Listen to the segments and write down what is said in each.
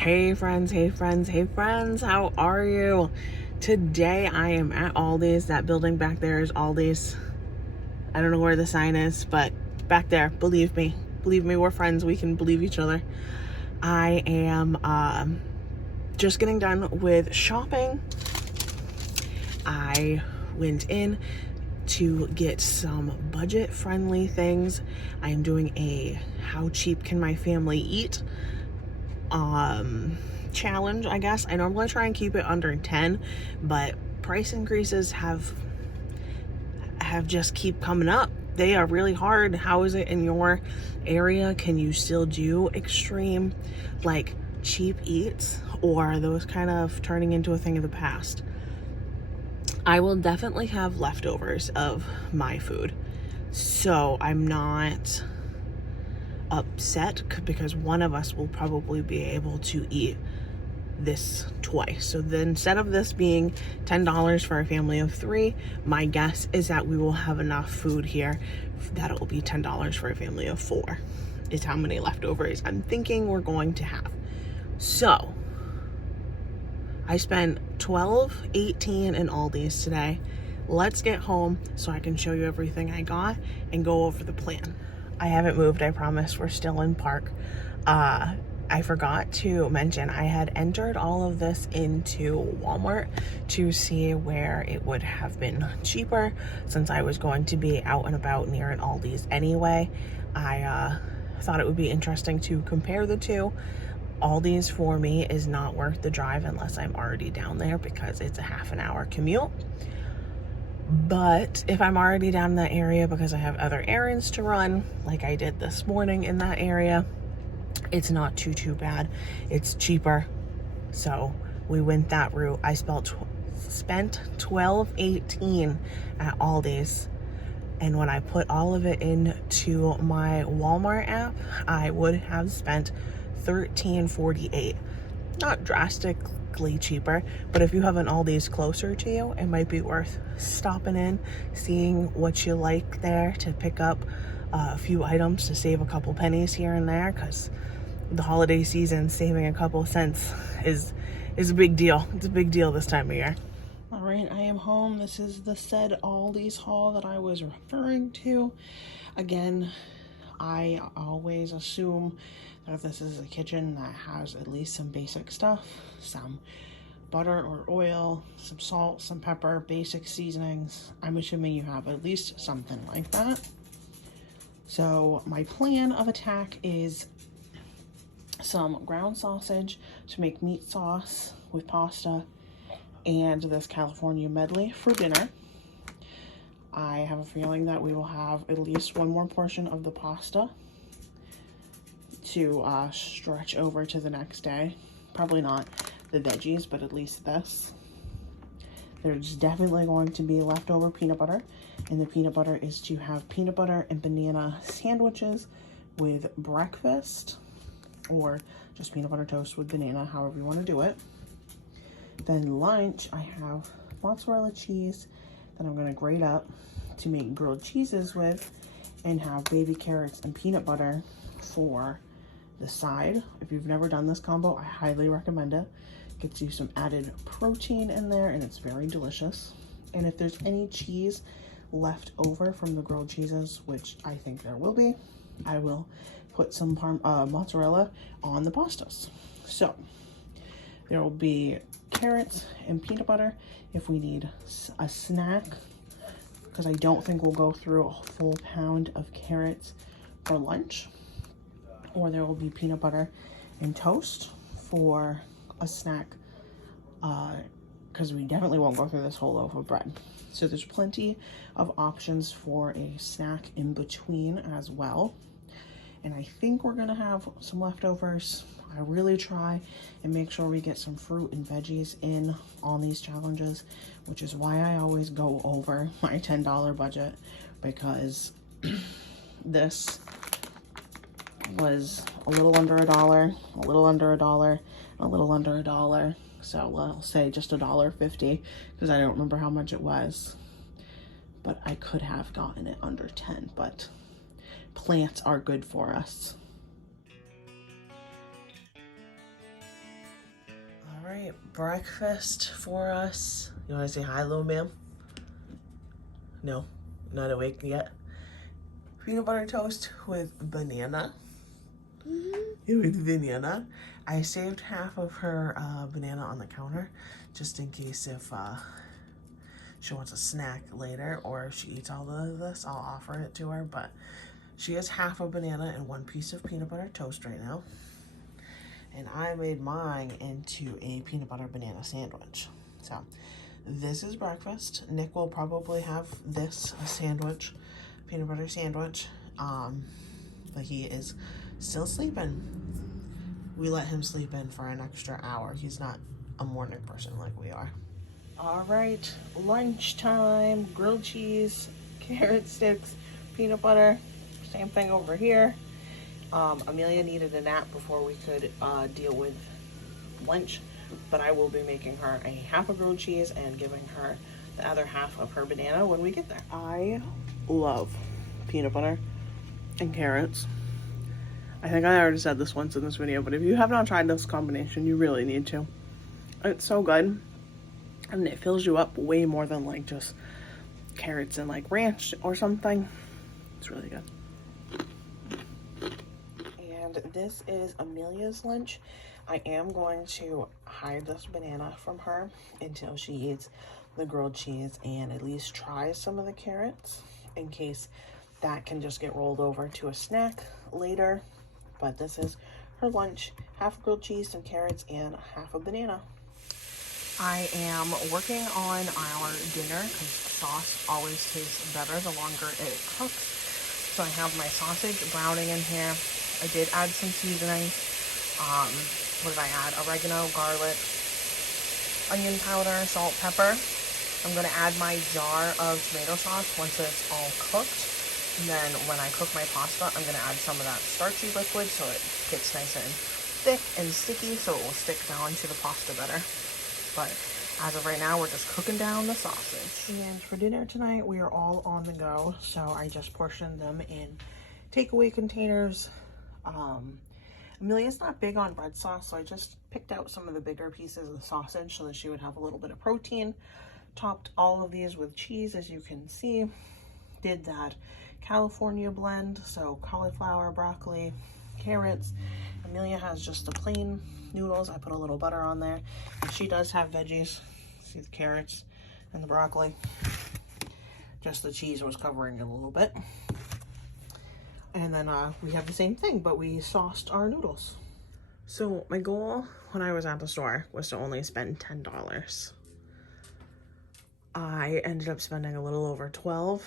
Hey friends, hey friends, hey friends, how are you? Today I am at Aldi's. That building back there is Aldi's. I don't know where the sign is, but back there, believe me, we're friends. We can believe each other. I am just getting done with shopping. I went in to get some budget-friendly things. I am doing a how cheap can my family eat challenge, I guess. I normally try and keep it under 10, but price increases have just keep coming up. They are really hard. How is it in your area? Can you still do extreme, like, cheap eats, or are those kind of turning into a thing of the past? I will definitely have leftovers of my food, so I'm not upset because one of us will probably be able to eat this twice. So then, instead of this being $10 for a family of 3, my guess is that we will have enough food here that it will be $10 for a family of 4 is how many leftovers I'm thinking we're going to have. So I spent $12.18 in Aldi's today. Let's get home so I can show you everything I got and go over the plan. I haven't moved, I promise. We're still in park. I forgot to mention I had entered all of this into Walmart to see where it would have been cheaper since I was going to be out and about near an Aldi's anyway. I thought it would be interesting to compare the two. Aldi's for me is not worth the drive unless I'm already down there because it's a half an hour commute. But if I'm already down in that area because I have other errands to run, like I did this morning in that area, it's not too bad. It's cheaper. So we went that route. I spent $12.18 at Aldi's. And when I put all of it into my Walmart app, I would have spent $13.48. Not drastically cheaper, but if you have an Aldi's closer to you, it might be worth stopping in, seeing what you like there to pick up a few items to save a couple pennies here and there, because the holiday season, saving a couple cents is a big deal. It's a big deal this time of year. All right, I am home. This is the said Aldi's haul that I was referring to. Again, I always assume that this is a kitchen that has at least some basic stuff, some butter or oil, some salt, some pepper, basic seasonings. I'm assuming you have at least something like that. So my plan of attack is some ground sausage to make meat sauce with pasta and this California medley for dinner. I have a feeling that we will have at least one more portion of the pasta to stretch over to the next day. Probably not the veggies, but at least this. There's definitely going to be leftover peanut butter, and the peanut butter is to have peanut butter and banana sandwiches with breakfast, or just peanut butter toast with banana, however you want to do it. Then lunch, I have mozzarella cheese that I'm going to grate up to make grilled cheeses with, and have baby carrots and peanut butter for the side. If you've never done this combo, I highly recommend it. Gets you some added protein in there, and it's very delicious. And if there's any cheese left over from the grilled cheeses, which I think there will be, I will put some mozzarella on the pastas. So there will be carrots and peanut butter if we need a snack, because I don't think we'll go through a full pound of carrots for lunch. Or there will be peanut butter and toast for a snack, because we definitely won't go through this whole loaf of bread. So there's plenty of options for a snack in between as well. And I think we're gonna have some leftovers. I really try and make sure we get some fruit and veggies in on these challenges, which is why I always go over my $10 budget, because this was a little under $1, a little under $1, a little under $1. So I'll say just $1.50 because I don't remember how much it was, but I could have gotten it under 10, but plants are good for us. right, breakfast for us. You want to say hi, little ma'am? No, not awake yet. Peanut butter toast with banana. With banana. I saved half of her banana on the counter just in case if she wants a snack later, or if she eats all of this, I'll offer it to her. But she has half a banana and 1 piece of peanut butter toast right now. And I made mine into a peanut butter banana sandwich. So this is breakfast. Nick will probably have this, a sandwich, peanut butter sandwich. But he is still sleeping. We let him sleep in for an extra hour. He's not a morning person like we are. All right, lunchtime, grilled cheese, carrot sticks, peanut butter, same thing over here. Amelia needed a nap before we could deal with lunch, but I will be making her a half a grilled cheese and giving her the other half of her banana when we get there. I love peanut butter and carrots. I think I already said this once in this video, but if you have not tried this combination, you really need to. It's so good, and it fills you up way more than like just carrots and like ranch or something. It's really good. And this is Amelia's lunch. I am going to hide this banana from her until she eats the grilled cheese and at least tries some of the carrots, in case that can just get rolled over to a snack later. But this is her lunch: half grilled cheese, some carrots, and half a banana. I am working on our dinner because sauce always tastes better the longer it cooks. So I have my sausage browning in here. I did add some seasoning. What did I add? Oregano, garlic, onion powder, salt, pepper. I'm going to add my jar of tomato sauce once it's all cooked. And then when I cook my pasta, I'm going to add some of that starchy liquid so it gets nice and thick and sticky, so it will stick down to the pasta better. But as of right now, we're just cooking down the sausage. And for dinner tonight, we are all on the go. So I just portioned them in takeaway containers. Amelia's not big on red sauce, so I just picked out some of the bigger pieces of the sausage so that she would have a little bit of protein. Topped all of these with cheese, as you can see. Did that California blend, so cauliflower, broccoli, carrots. Amelia has just the plain noodles. I put a little butter on there. And she does have veggies. See the carrots and the broccoli. Just the cheese was covering it a little bit. And then we have the same thing, but we sauced our noodles. So my goal when I was at the store was to only spend $10. I ended up spending a little over 12.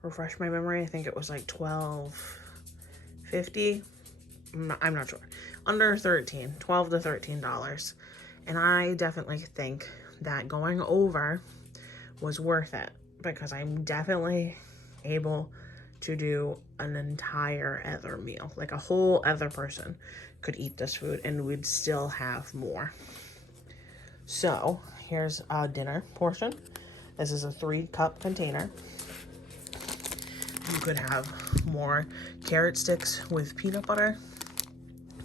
Refresh my memory, I think it was like $12.50. I'm not sure. Under 13, $12 to $13. And I definitely think that going over was worth it, because I'm definitely able to do an entire other meal. Like a whole other person could eat this food and we'd still have more. So here's a dinner portion. This is a 3-cup container. You could have more carrot sticks with peanut butter,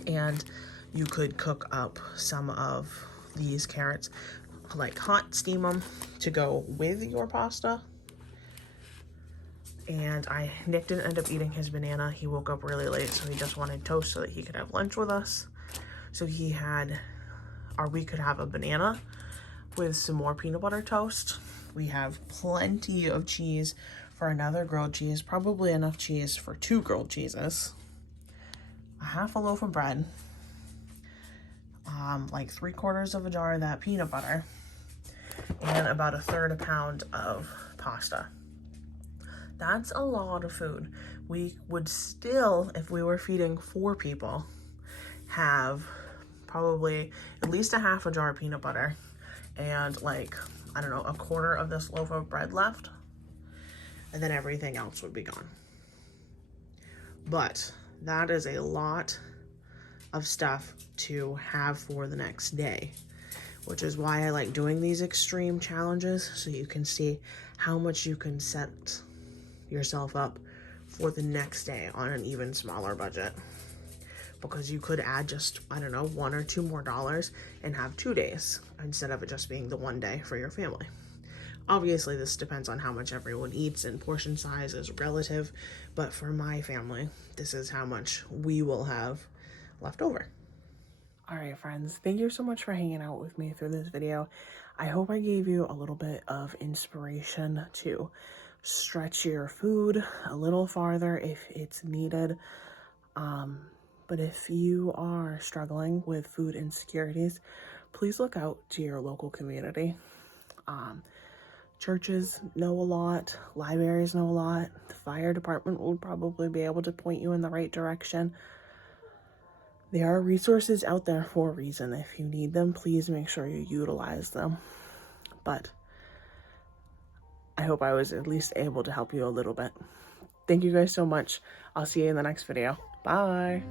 and you could cook up some of these carrots, like hot steam them to go with your pasta. And Nick didn't end up eating his banana. He woke up really late, so he just wanted toast so that he could have lunch with us. So we could have a banana with some more peanut butter toast. We have plenty of cheese for another grilled cheese, probably enough cheese for 2 grilled cheeses. A half a loaf of bread, like 3/4 of a jar of that peanut butter, and about 1/3 pound of pasta. That's a lot of food. We would still, if we were feeding 4 people, have probably at least a half a jar of peanut butter and like, I don't know, 1/4 of this loaf of bread left. And then everything else would be gone. But that is a lot of stuff to have for the next day, which is why I like doing these extreme challenges, so you can see how much you can set yourself up for the next day on an even smaller budget. because you could add just, I don't know, $1 or $2 more and have 2 days instead of it just being the 1 day for your family. Obviously, this depends on how much everyone eats, and portion size is relative, but for my family, this is how much we will have left over. All right, friends, thank you so much for hanging out with me through this video. I hope I gave you a little bit of inspiration to stretch your food a little farther if it's needed. But if you are struggling with food insecurities, please look out to your local community. Churches know a lot, libraries know a lot, the fire department will probably be able to point you in the right direction. There are resources out there for a reason. If you need them, please make sure you utilize them. But I hope I was at least able to help you a little bit. Thank you guys so much. I'll see you in the next video. Bye.